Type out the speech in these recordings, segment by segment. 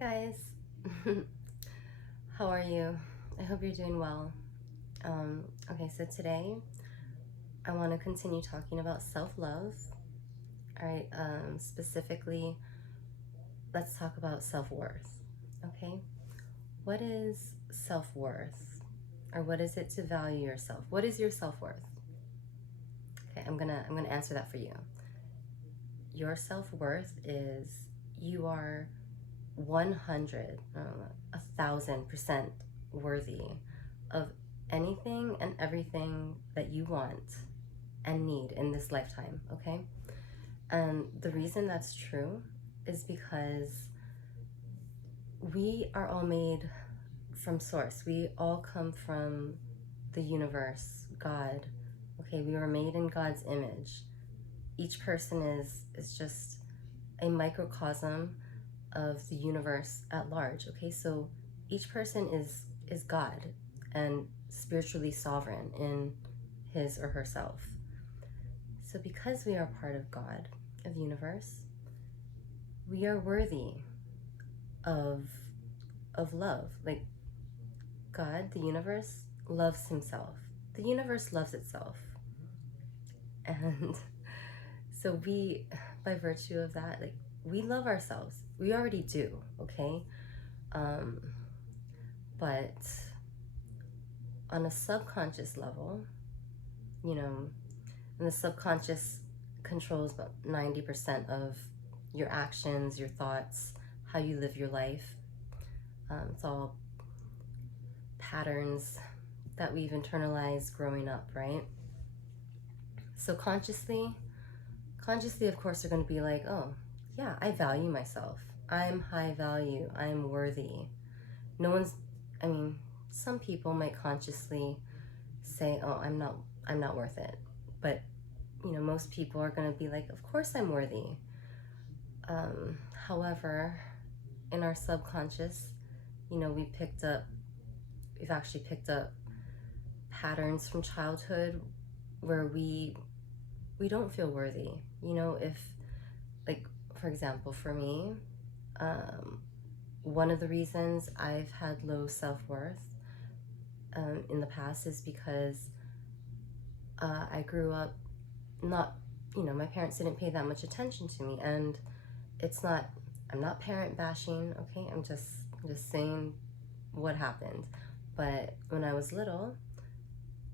Hey guys, how are you? I hope you're doing well. Okay, so today I want to continue talking about self-love. All right, specifically, let's talk about self-worth. Okay, what is self-worth, or what is it to value yourself? What is your self-worth? Okay, I'm gonna answer that for you. Your self-worth is you are 100, 1,000% worthy of anything and everything that you want and need in this lifetime, okay? And the reason that's true is because we are all made from source. We all come from the universe, God. Okay, we were made in God's image. Each person is just a microcosm of the universe at large. Okay, so each person is God and spiritually sovereign in his or herself. So because we are part of God, of the universe, we are worthy of love. Like God, the universe, loves himself. The universe loves itself. And so we, by virtue of that, like we love ourselves. We already do, okay? Um, but on a subconscious level, you know, and the subconscious controls about 90% of your actions, your thoughts, how you live your life. It's all patterns that we've internalized growing up, right? So consciously, of course, they're going to be like, oh, yeah, I value myself. I'm high value. I'm worthy. No one's, I mean, some people might consciously say, oh, I'm not worth it. But, you know, most people are going to be like, of course I'm worthy. However, in our subconscious, you know, we've actually picked up patterns from childhood where we don't feel worthy. You know, if, like, for example, for me, one of the reasons I've had low self-worth in the past is because I grew up not, you know, my parents didn't pay that much attention to me. And it's not, I'm not parent bashing, okay? I'm just saying what happened. But when I was little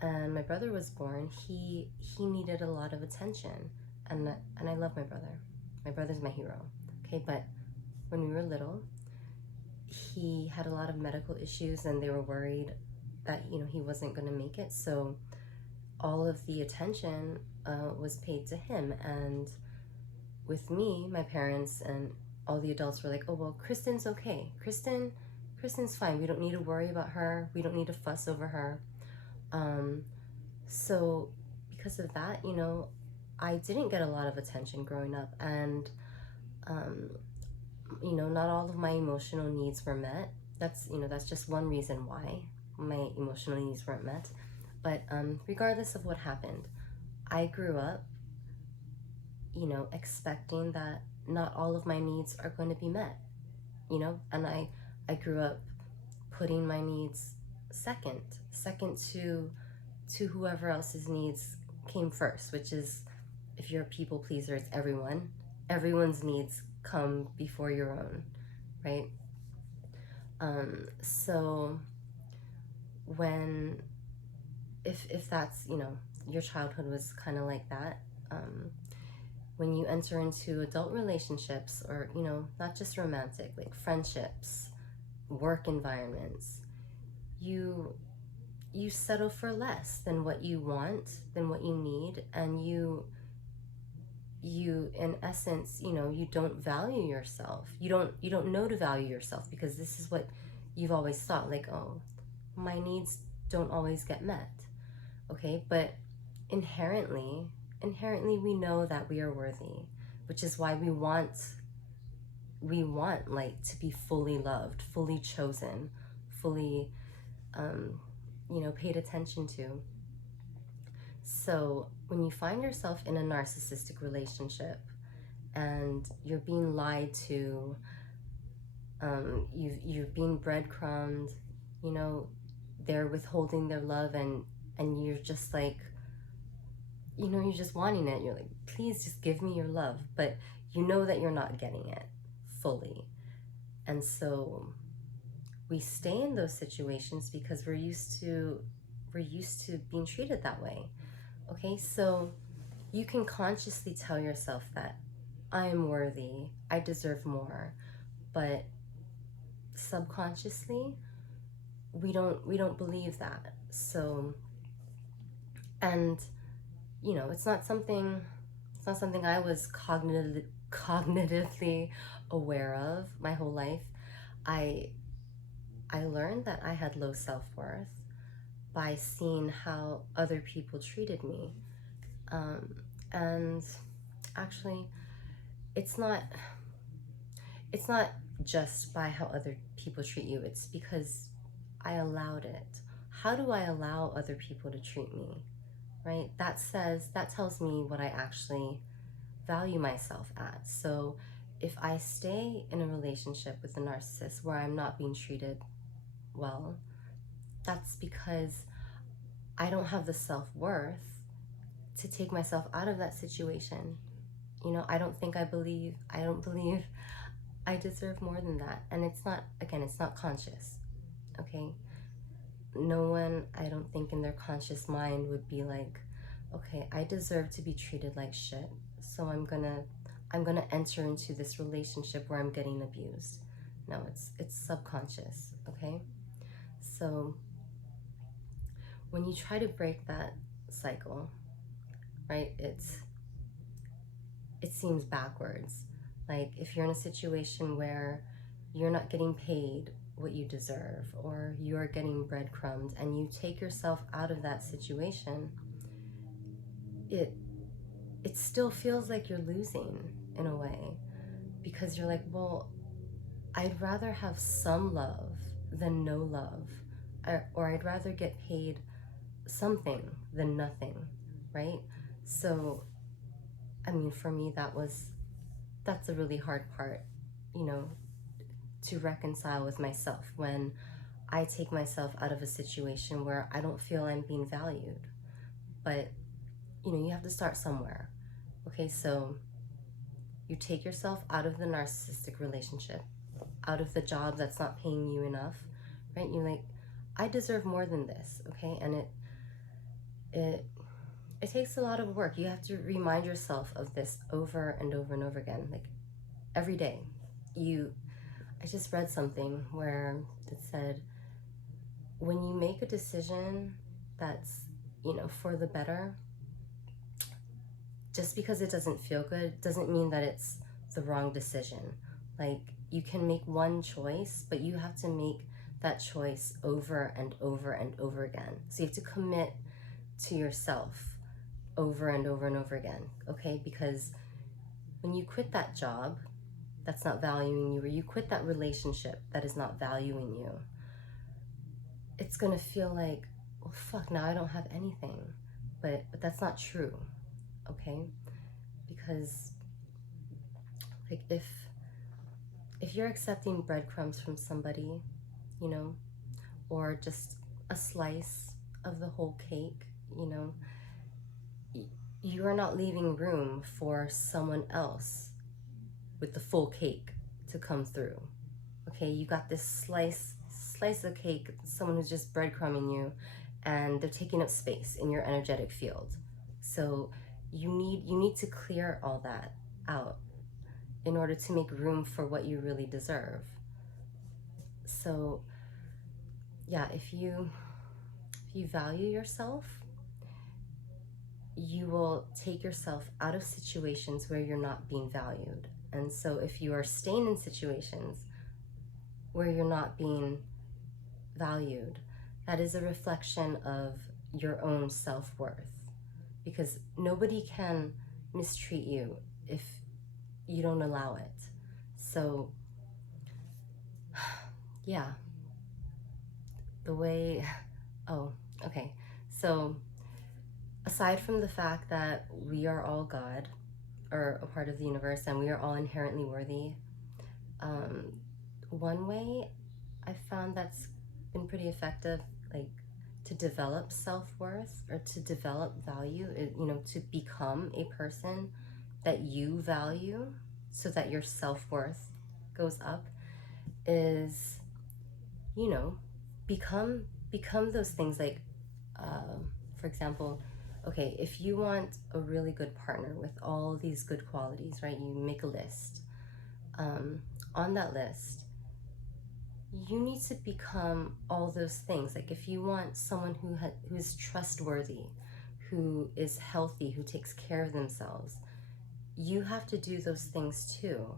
and my brother was born, he needed a lot of attention. And I love my brother. My brother's my hero, okay? But when we were little, he had a lot of medical issues and they were worried that, you know, he wasn't going to make it. So all of the attention was paid to him. And with me, my parents and all the adults were like, oh, well, Kristen's okay. Kristen's fine. We don't need to worry about her. We don't need to fuss over her. So because of that, you know, I didn't get a lot of attention growing up. And, you know, not all of my emotional needs were met. That's, you know, that's just one reason why my emotional needs weren't met. But regardless of what happened, I grew up, you know, expecting that not all of my needs are going to be met, you know, and I grew up putting my needs second to whoever else's needs came first, which is, if you're a people pleaser, it's everyone's needs come before your own, right? So when, if that's, you know, your childhood was kind of like that, when you enter into adult relationships, or, you know, not just romantic, like friendships, work environments, you settle for less than what you want, than what you need, and you in essence, you know, you don't value yourself. You don't know to value yourself, because this is what you've always thought, like, oh, my needs don't always get met. Okay, but inherently we know that we are worthy, which is why we want like to be fully loved, fully chosen, fully you know, paid attention to. So when you find yourself in a narcissistic relationship and you're being lied to You've been breadcrumbed, you know, they're withholding their love, and you're just like, you know, you're just wanting it. You're like, please just give me your love, but you know that you're not getting it fully. And so we stay in those situations because we're used to being treated that way. Okay, so you can consciously tell yourself that I am worthy, I deserve more, but subconsciously we don't believe that. So, and you know, it's not something I was cognitively aware of my whole life. I i learned that I had low self-worth by seeing how other people treated me. And actually, it's not it's not just by how other people treat you, it's because I allowed it. How do I allow other people to treat me? Right? That tells me what I actually value myself at. So if I stay in a relationship with a narcissist where I'm not being treated well, that's because I don't have the self-worth to take myself out of that situation. You know, I don't believe I deserve more than that. And it's not, again, it's not conscious. Okay? No one, I don't think, in their conscious mind would be like, okay, I deserve to be treated like shit, so I'm gonna enter into this relationship where I'm getting abused. No, it's subconscious. Okay? So when you try to break that cycle, right, it seems backwards. Like if you're in a situation where you're not getting paid what you deserve, or you're getting breadcrumbed, and you take yourself out of that situation, it it still feels like you're losing in a way, because you're like, well, I'd rather have some love than no love, or I'd rather get paid something than nothing, right? So, I mean, for me, that's a really hard part, you know, to reconcile with myself when I take myself out of a situation where I don't feel I'm being valued. But, you know, you have to start somewhere. Okay, so you take yourself out of the narcissistic relationship, out of the job that's not paying you enough, right? You're like, I deserve more than this, okay? And it it takes a lot of work. You have to remind yourself of this over and over and over again, like every day. I just read something where it said, when you make a decision that's, you know, for the better, just because it doesn't feel good doesn't mean that it's the wrong decision. Like, you can make one choice, but you have to make that choice over and over and over again. So you have to commit to yourself over and over and over again, okay? Because when you quit that job that's not valuing you, or you quit that relationship that is not valuing you, it's gonna feel like, well, fuck, now I don't have anything. But that's not true, okay? Because, like, if you're accepting breadcrumbs from somebody, you know, or just a slice of the whole cake, you know, you are not leaving room for someone else with the full cake to come through. Okay, you got this slice of cake, someone who's just breadcrumbing you, and they're taking up space in your energetic field. So you need to clear all that out in order to make room for what you really deserve. So yeah, if you value yourself, you will take yourself out of situations where you're not being valued. And so if you are staying in situations where you're not being valued, that is a reflection of your own self-worth, because nobody can mistreat you if you don't allow it. So yeah, the way, oh, okay. So aside from the fact that we are all God, or a part of the universe, and we are all inherently worthy, one way I found that's been pretty effective, like to develop self-worth or to develop value, to become a person that you value so that your self-worth goes up, is, you know, become those things like, for example, okay, if you want a really good partner with all these good qualities, right? You make a list. On that list, you need to become all those things. Like if you want someone who is trustworthy, who is healthy, who takes care of themselves, you have to do those things too.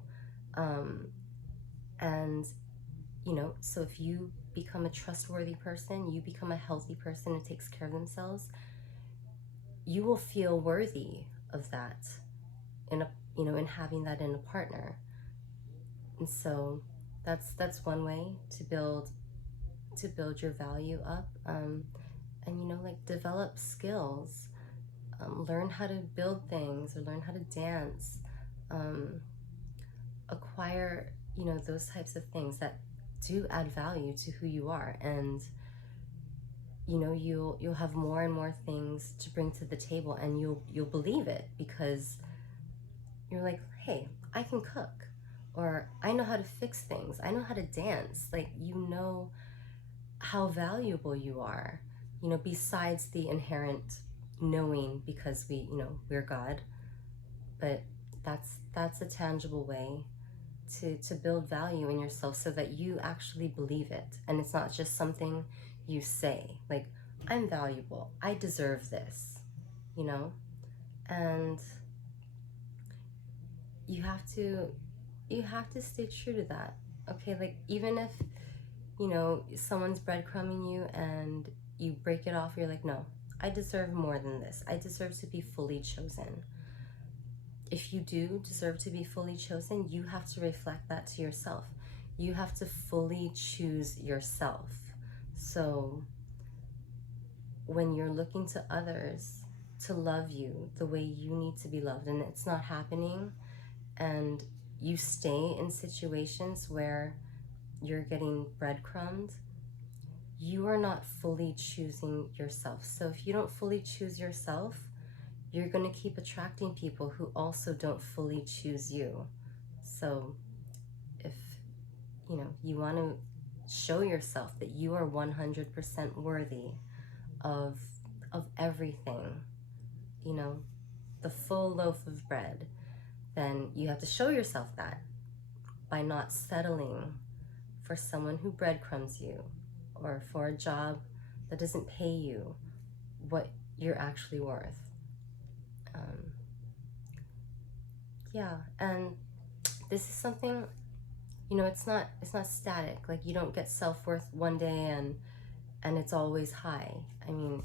And so if you become a trustworthy person, you become a healthy person who takes care of themselves, you will feel worthy of that in having that in a partner. And so that's one way to build your value up. And like develop skills, learn how to build things or learn how to dance, acquire those types of things that do add value to who you are. And you'll have more and more things to bring to the table, and you'll believe it, because you're like, hey, I can cook, or I know how to fix things, I know how to dance. Like, how valuable you are, besides the inherent knowing, because we're God. But that's a tangible way to build value in yourself, so that you actually believe it, and it's not just something you say, like, I'm valuable, I deserve this, and you have to stay true to that. Okay, like, even if someone's breadcrumbing you and you break it off, you're like, no, I deserve more than this, I deserve to be fully chosen. If you do deserve to be fully chosen, you have to reflect that to yourself. You have to fully choose yourself. So when you're looking to others to love you the way you need to be loved, and it's not happening, and you stay in situations where you're getting breadcrumbed, you are not fully choosing yourself. So if you don't fully choose yourself, you're going to keep attracting people who also don't fully choose you. So if you want to show yourself that you are 100% worthy of everything, the full loaf of bread, then you have to show yourself that by not settling for someone who breadcrumbs you, or for a job that doesn't pay you what you're actually worth. Yeah, and this is something, it's not static. Like, you don't get self-worth one day and it's always high. I mean,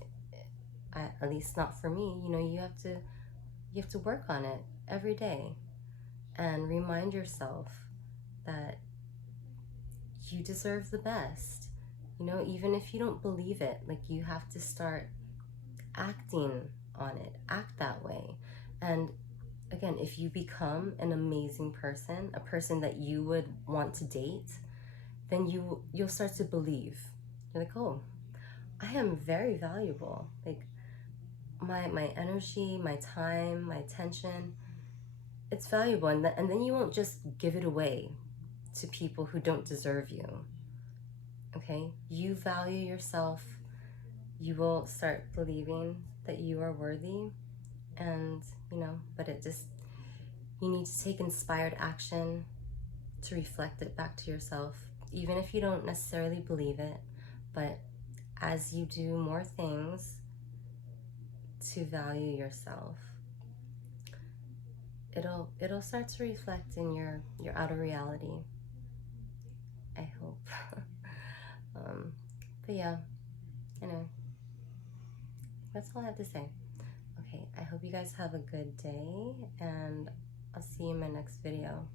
at least not for me. You have to work on it every day, and remind yourself that you deserve the best. Even if you don't believe it, like, you have to start acting on it. Act that way. And again, if you become an amazing person, a person that you would want to date, then you'll start to believe. You're like, oh, I am very valuable. Like, my energy, my time, my attention, it's valuable. And then you won't just give it away to people who don't deserve you. Okay? You value yourself. You will start believing that you are worthy. And, but you need to take inspired action to reflect it back to yourself, even if you don't necessarily believe it. But as you do more things to value yourself, it'll start to reflect in your outer reality, I hope. But yeah, that's all I have to say. Okay, I hope you guys have a good day, and I'll see you in my next video.